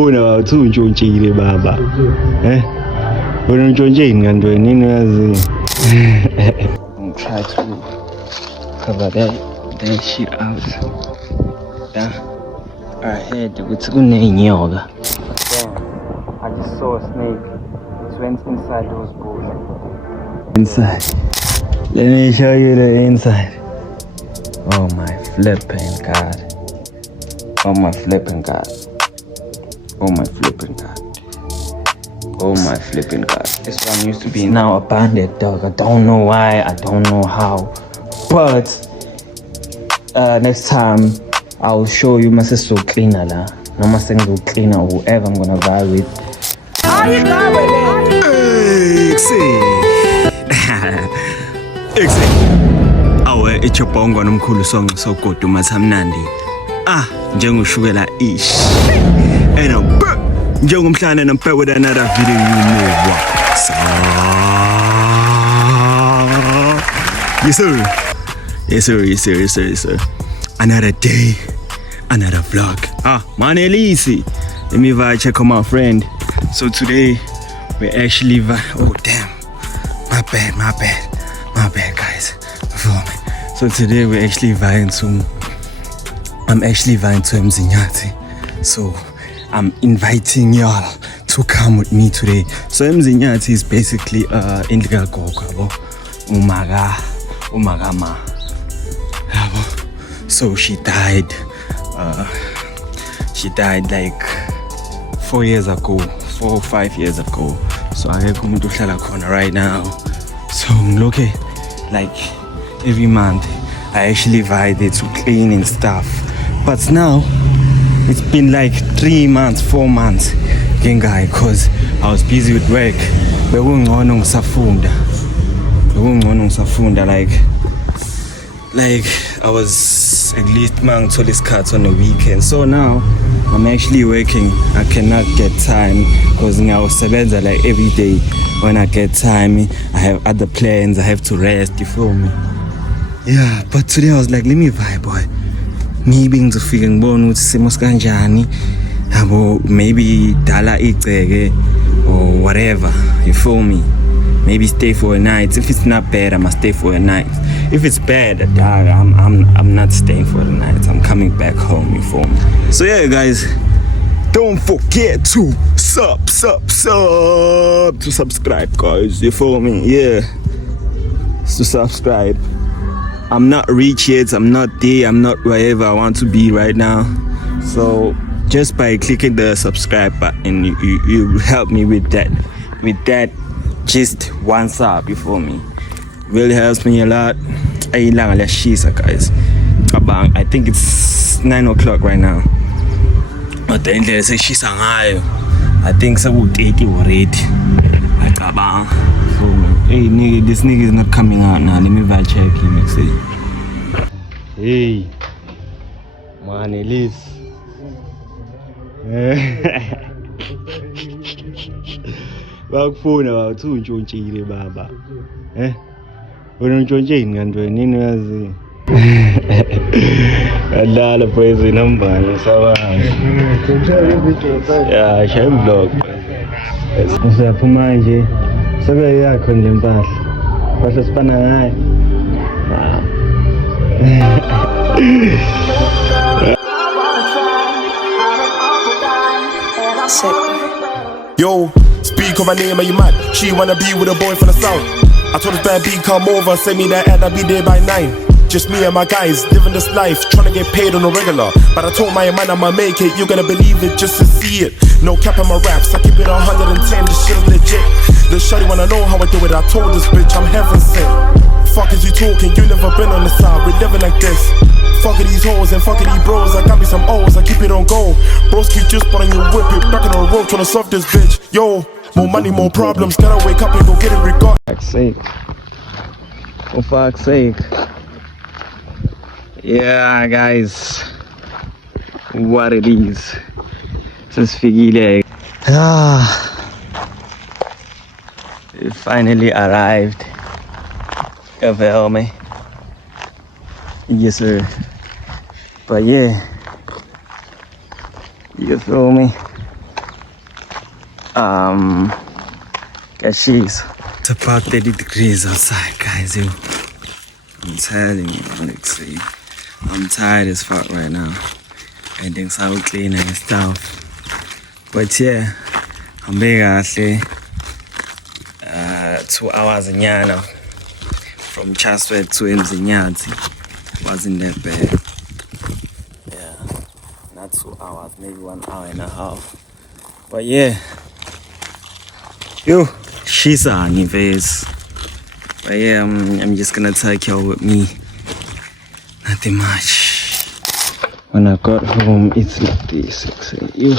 Una wawuthuntshontsile baba. Wena untshontshe ngandweni yini uyazi? I'm trying to cover that shit out. Ahead ukuthi kunenyoka. I just saw a snake. It went inside those bowls. Inside. Let me show you the inside. Oh my flipping God. Oh my flipping God. Oh my flipping God. Oh my flipping God. This one used to be now abandoned, dog. I don't know why. I don't know how. But next time I'll show you my sister cleaner la. No my single cleaner whoever I'm gonna vibe with. How you going? Awe ichobongo nomkhulu song sogodo mathamnandi. Njengoshukela ish. Njengomhlane nompe with another video you know what. Yes sir. Another day, another vlog. Manelisi. Let me check on my friend. So today we're actually oh damn. My bad guys. So today we're actually I'm actually vying to Mzinyati. So I'm inviting y'all to come with me today. So Mzinyati is basically Indika Gogo. Umagama. So she died like 4 or 5 years ago. So I come to Shalakona right now. So look like every month I actually invited to clean and stuff. But now it's been like 3 months, 4 months, because I was busy with work. Like I was at least man to this cards on the weekend. So now I'm actually working. I cannot get time because I was like every day. When I get time, I have other plans. I have to rest. You feel me? Yeah. But today I was like, let me vibe, boy. Maybe to feeling born with Simoskanjani, maybe Dala Itege or whatever. You feel me? Maybe stay for a night. If it's not bad, I must stay for a night. If it's bad, I'm not staying for the night. I'm coming back home. You feel me? So yeah, guys, don't forget to subscribe, guys. You feel me? Yeah, to subscribe. I'm not rich yet. I'm not there. I'm not wherever I want to be right now. So just by clicking the subscribe button, you help me with that. Just one sub, you feel me? Really helps me a lot. Guys. I think it's 9 o'clock right now. But the end they say she's I think so 80 already. Hey nigga, this nigga is not coming out now. Let me check him. Hey man, Elise. Bakufuna wawuthuntshontsile baba. Wena untshontshe ngandweni yini uyazi? Adlala boys inambani sabantu. Yeah, shame vlog. Usaphuma nje. Sebe yakho nje impahla. Base sifana ngaye. Yo, speak of my name, are you mad? She wanna be with a boy from the south. I told this bad B come over, send me that ad, I'll be there by 9. Just me and my guys, living this life, trying to get paid on a regular. But I told my man I'ma make it, you're gonna believe it just to see it. No cap on my raps, I keep it 110, this shit is legit. The shawty wanna know how I do it, I told this bitch I'm heaven sent. Fuck is you talking, you never been on the side, we're living like this. Fuck these hoes and fuck these bros, I got me some O's, I keep it on go. Bros keep just put on your whip it, back on the road trying to solve this bitch. Yo, more money, more problems, gotta wake up and go get it regard. For fuck's sake. Yeah guys, what it is. This figile. It finally arrived. You feel me? Yes sir. But yeah, you feel me? cashies. It's about 30 degrees outside, guys. Yo, I'm telling you, honestly, I'm tired as fuck right now. I think so clean and stuff. But yeah, I'm big actually. 2 hours in Yana from Chaswet to Mzinyazi. Wasn't that bad. Yeah, not 2 hours, maybe 1 hour and a half. But yeah, yo, she's on your face. But yeah, I'm just gonna take y'all with me. Nothing much. When I got home, it's like this. Yo,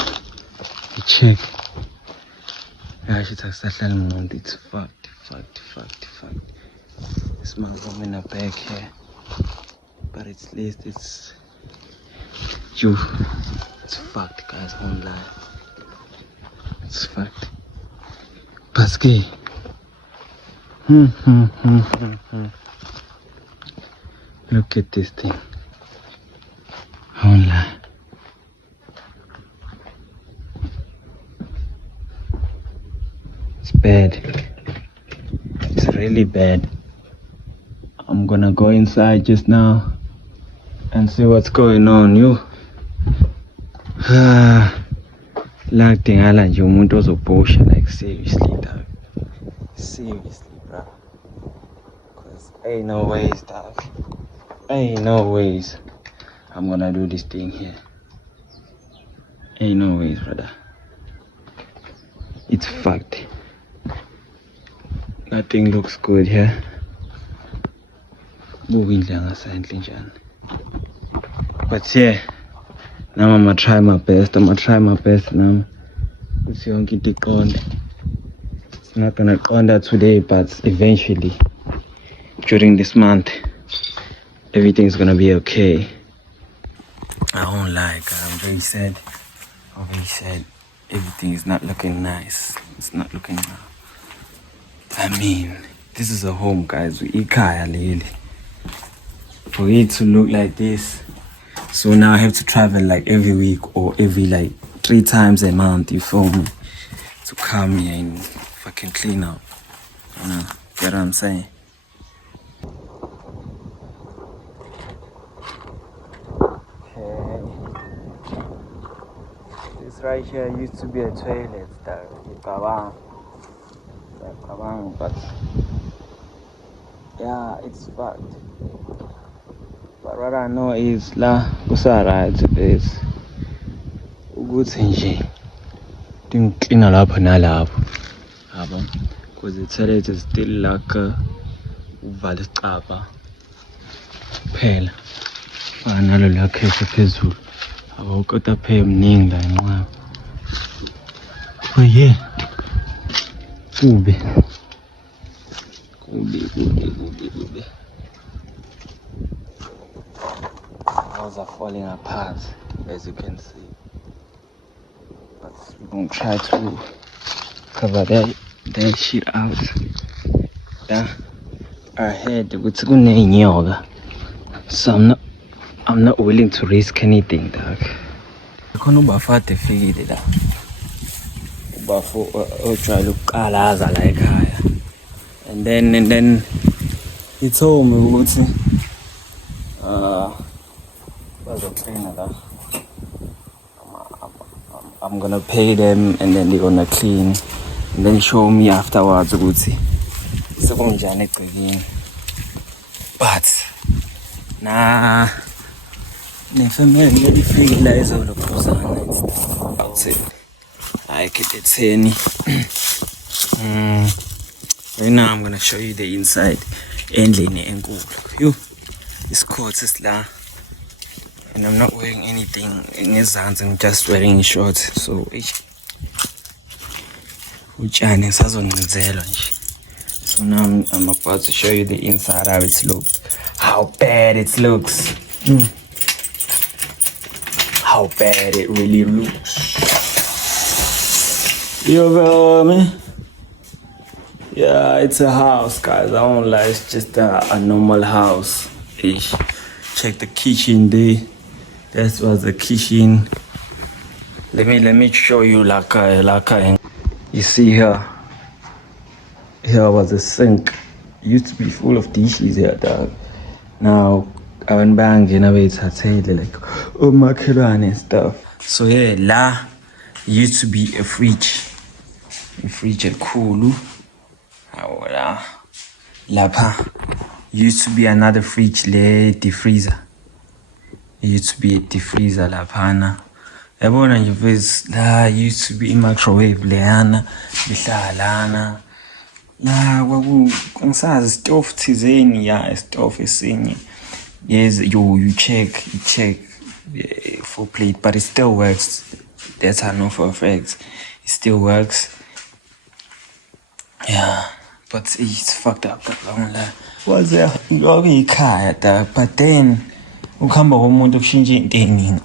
check. Yeah, she takes that little moment. It's fucked. It's my woman in back here. But at least it's you. It's fucked, guys. I won't lie. It's fucked. Paske. Look at this thing. I won't lie. It's bad. It's really bad. I'm gonna go inside just now and see what's going on. You like thing I like you umuntu ozobhosha, like seriously, dog. Seriously, bro. Cause ain't no ways, dog. Ain't no ways I'm gonna do this thing here. Ain't no ways, brother. It's fucked. Nothing looks good here. But yeah, now I'm gonna try my best. Now. It's not gonna go that today, but eventually, during this month, everything's gonna be okay. I won't lie, guys. I'm very sad. Everything is not looking nice. It's not looking nice. I mean, this is a home, guys. We ikaya leli. For it to look like this, so now I have to travel like every week or every like 3 times a month, you feel me, to come here and fucking clean up. You know, get what I'm saying? Okay. This right here used to be a toilet, but yeah, it's fucked. But what I know is la kusarayt is ukuthi nje clean lapha nalapho yabo, because the toilet is still like uvala isicaba phela nalo la kheshe phezulu yabo, kodwa phe mningi la enqaba. But yeah, kube walls are falling apart, as you can see. But we're gonna try to cover that shit out. Yeah, ahead with yoga. So I'm not willing to risk anything, dog. I can't ubafate figure that. Ubafo try to kalaza like higher. And then he told me what I'm gonna pay them and then they're gonna clean and then show me afterwards ukuthi sekunjani egcekeni. But nah, nefamily ngiyifike la ezolophuzana outside like it's any. Right now I'm gonna show you the inside endlini enkulu. You, this coat is la, and I'm not wearing anything in his hands. I'm just wearing shorts. So so now I'm about to show you the inside, how it looks, how bad it looks, how bad it really looks. You feel me? Yeah, it's a house, guys. I won't lie, it's just a normal house. Check the kitchen there. That was the kitchen. Let me show you like You see here was a sink. It used to be full of dishes here, dog. Now I went back and I like umakhelwane and stuff. So yeah, la used to be a fridge elikhulu. Awala lapha used to be another fridge, le defreezer. It used to be a defreezer laphana. Yabona nje vez la used to be microwave leyana lana. La ngisazi stove thizeni ya stove esinye. Yes, you check for plate, but it still works. That's how I know for a fact. It still works. Yeah, but it's fucked up. Was there ikhaya, but then ukuhamba komuntu kushintsha into eningi.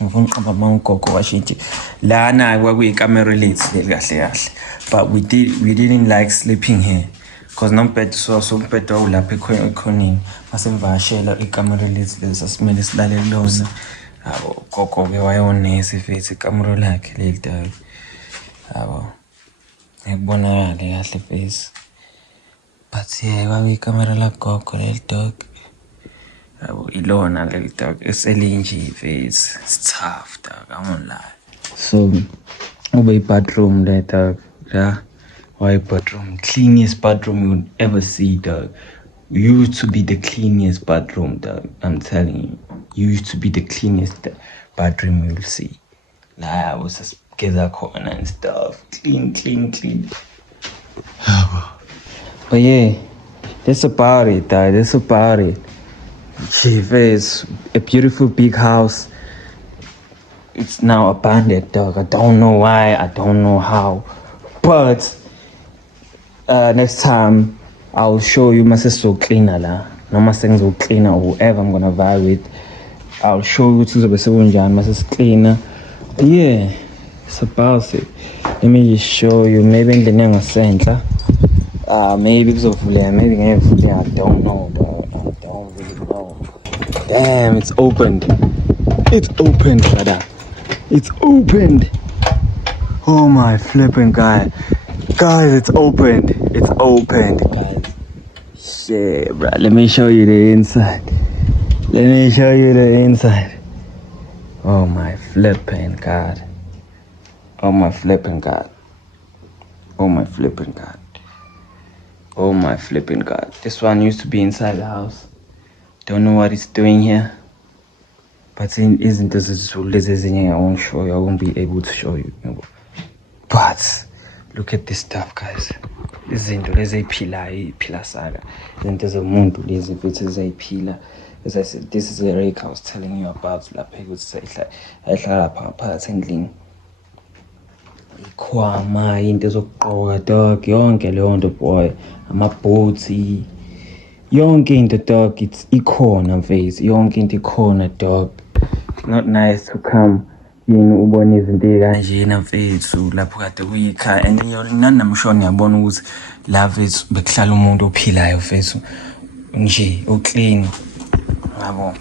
Ngifuna uqamba amangogo washintsha. Lana kwakuyikamera lethu kahle. But we didn't like sleeping here. Because nombhede so umbhede wawulapha ekhoneni mase ngivashela ikamera lethu lesa simele silale kulona. Yabo gogo-ke wayonesi futhi ikamera lakhe leli dog. Yabo ngikubonakala kahle face. But yeah, kwakuyikamera lagogo leli dog. Yabo ilona leli dog eselinje face. It's tough dog, I won't lie. So ube bathroom le dog. Yeah. Why bathroom? Cleanest bathroom you would ever see, dog. Used to be the cleanest bathroom, dog. I'm telling you. Used to be the cleanest bathroom you'll see. Like, I was just get that corner and stuff. Clean. But yeah, that's about it, dog. That's about it. It's a beautiful big house. It's now abandoned, dog. I don't know why. I don't know how. But next time I'll show you my sister cleaner la. No my things will cleaner or whoever I'm gonna vibe with. I'll show you to the my sister cleaner. But yeah, it's about it. Let me just show you. Maybe in the name of center. Maybe because of maybe I don't know, bro. I don't really know. Damn, it's opened. It's opened, brother. It's opened. Oh my flipping God. Guys, it's opened. It's opened, guys. Shit, bro. Let me show you the inside. Oh my flipping God. Oh my flipping God. This one used to be inside the house. Don't know what it's doing here. But isn't this as I won't show you. I won't be able to show you. But look at this stuff, guys. Izinto lezayiphilayo saga. Izinto zomuntu lezi futhi ezayiphila. As I said, this is the rake I was telling you about. Lapha ukuthi ayihlala phakathi endlini. Ikhwama, into zokugqoka, dog, yonke leyo nto boy. Amabhoti. Yonke into, dog, it's ikhona mfethu. Yonke into ikhona, dog. It's not nice to come ubona izinto kanjena mfethu lapho kade kuyikhaya and nani namshona yabona ukuthi la mfethu bekuhlala umuntu ophilayo mfethu nje uclean yabo.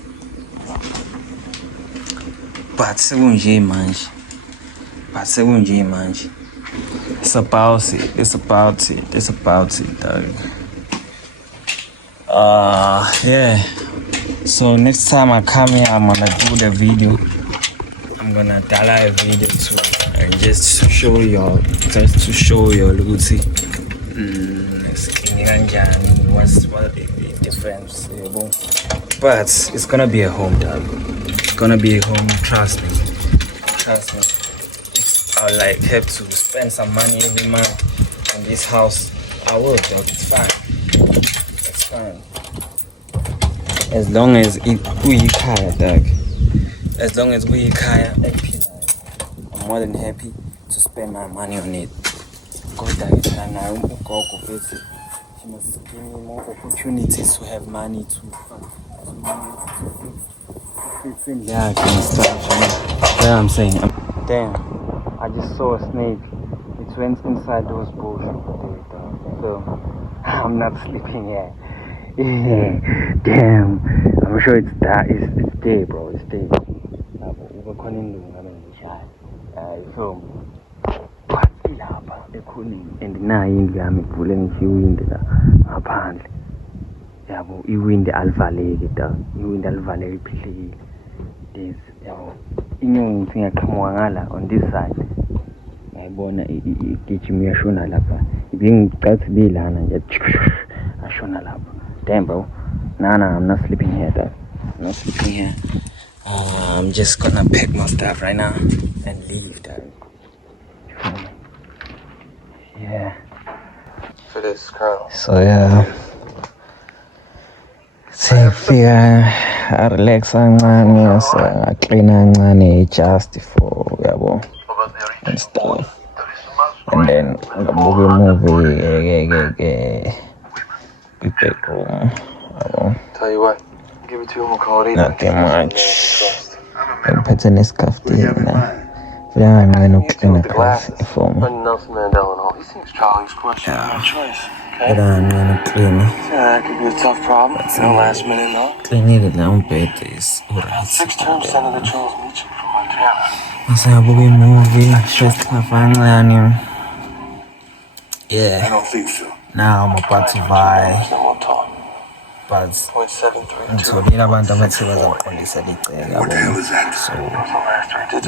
But sekunje manje. It's about it, dog. Yeah. So next time I come here, I'm gonna do the video. I'm gonna dollar a video too, and just to show y'all, ukuthi what's the difference. But it's gonna be a home, dog. It's gonna be a home. Trust me. If I like have to spend some money every month on this house, I will, dog. It's fine. As long as we kaya, dog. As long as we kaya, I'm more than happy to spend my money on it. God, she must give me more opportunities to have money to yeah, kind stuff. You know what I'm saying? Damn, I just saw a snake. It went inside those bushes. So I'm not sleeping yet. Yeah, damn. I'm sure it's dead, bro. It's dead. So, but kuningi and nayo indlu yami ivule ngisho iwindi la ngaphandle yabo iwindi alivaleki da iwindi alivaleki iphihlikile this yabo inyoni ngithi ngiyaqhamuka ngala on this side ngiyibona igijima iyashona lapha ibingicathi bilana nje ashona lapha damn bro nah I'm not sleeping here dog I'm not sleeping here I'm just gonna pack my stuff right now and leave dog. Yeah. For this Colonel. So yeah. Sefika relax kancane so clean kancane just for yabo and stuff. And then ngabuka movie ke bedroom. Tell you what, give it to him, we'll call it even. Nothing much. Ngiphethe nesikaftina. Yeah, I'm going to clean a class for me. Nelson Mandela and all. He thinks Charlie's question my choice. Okay? But I'm going to clean it. Yeah, that could be a tough problem. No last minute, no. Clean it down bed is alright. 6 term Senator Charles Meacham from Montana. Masabuki movie, just have fun learning. Yeah. I don't think so. Now I'm about to buy. Then we'll talk. But 0.732. ngitholile abantu abathi bazaqondisa licele yabo. So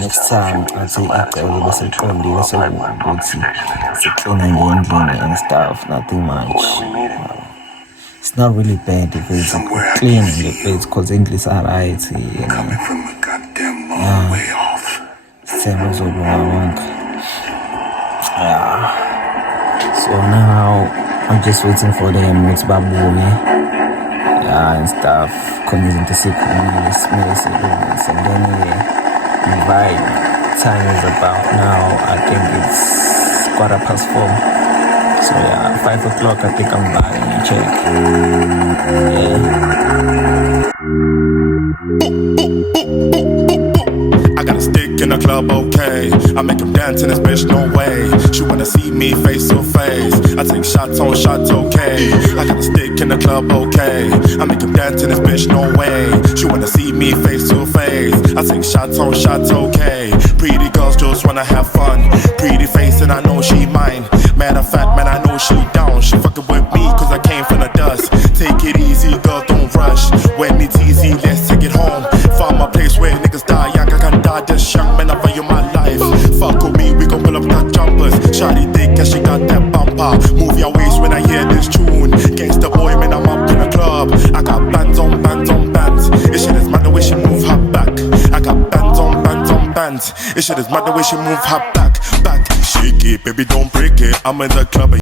next time athi icele bese liqondile so ukuthi siklina nje endlini and stuff, nothing much. It's not really bad if it's clean if it's cause English are right. Coming from a goddamn long way off. Same as yeah. So now I'm just waiting for them with babu and stuff, coming to see communities, and then the vibe time is about now. I think it's 4:15. So yeah, 5 o'clock. I think I'm buying a check. I got a stick in the club, okay. I make him dance in this bitch, no way. She wanna see me face to face. I take shots on shots, okay. I got a stick in the club, okay. I make him dance in this bitch, no way. She wanna see me face to face. I take shots on shots, okay. Pretty girls just wanna have fun. Pretty face and I know she mine. Matter of fact, man, I know she down. She fucking with me cause I came from the dust. Take it easy, girl, don't rush. When it's easy, let's take it home. Found my place where niggas die young. I can die just young, man, I value my life. Fuck with me, we gon' pull up the jumpers. Shawty thick and she got that bumper. Move your waist when I hear this tune. Gangsta boy, man, I'm up in the club. I got bands on bands on bands. This shit is mad the way she move her back. I got bands on bands on bands. This shit is mad the way she move her back. Shake it, baby, don't break it. I'm in the club.